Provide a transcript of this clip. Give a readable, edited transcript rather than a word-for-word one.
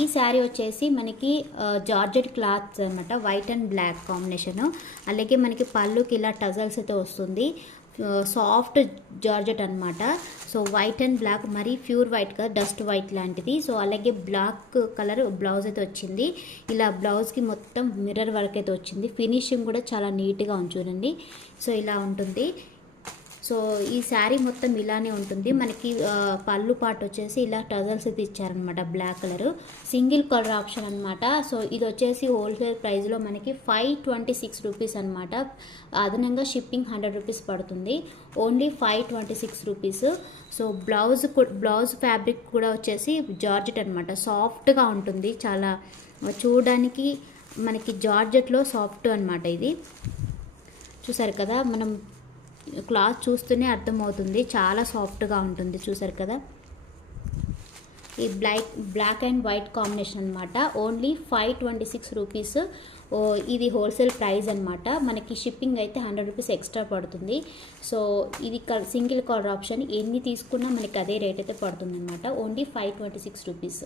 ఈ శారీ వచ్చేసి మనకి జార్జెట్ క్లాత్ అనమాట, వైట్ అండ్ బ్లాక్ కాంబినేషను. అలాగే మనకి పళ్ళుకి ఇలా టజల్స్ అయితే వస్తుంది, సాఫ్ట్ జార్జెట్ అనమాట. సో వైట్ అండ్ బ్లాక్, మరీ ప్యూర్ వైట్ కదా, డస్ట్ వైట్ లాంటిది. సో అలాగే బ్లాక్ కలర్ బ్లౌజ్ అయితే వచ్చింది. ఇలా బ్లౌజ్కి మొత్తం మిర్రర్ వర్క్ అయితే వచ్చింది. ఫినిషింగ్ కూడా చాలా నీట్గా ఉంది చూడండి. సో ఇలా ఉంటుంది. సో ఈ శారీ మొత్తం ఇలానే ఉంటుంది. మనకి పళ్ళు పాటు వచ్చేసి ఇలా టజల్స్ అయితే ఇచ్చారనమాట, black colour, single colour option అనమాట. సో ఇది వచ్చేసి హోల్సేల్ ప్రైస్లో మనకి 526 రూపీస్ అనమాట. అదనంగా షిప్పింగ్ 100 రూపీస్ పడుతుంది. Only 526 rupees. So blouse fabric కూడా వచ్చేసి జార్జెట్ అనమాట, సాఫ్ట్గా ఉంటుంది. చాలా చూడడానికి మనకి జార్జెట్లో సాఫ్ట్ అనమాట. ఇది చూసారు కదా, మనం క్లాత్ చూస్తూనే అర్థమవుతుంది, చాలా సాఫ్ట్గా ఉంటుంది. చూసారు కదా, ఈ బ్లాక్ అండ్ వైట్ కాంబినేషన్ అనమాట. Only 526 rupees. ఇది హోల్సేల్ ప్రైస్ అనమాట. మనకి షిప్పింగ్ అయితే 100 రూపీస్ ఎక్స్ట్రా పడుతుంది. సో ఇది సింగిల్ కలర్ ఆప్షన్, ఎన్ని తీసుకున్నా మనకి అదే రేట్ అయితే పడుతుంది అనమాట. Only 526 rupees.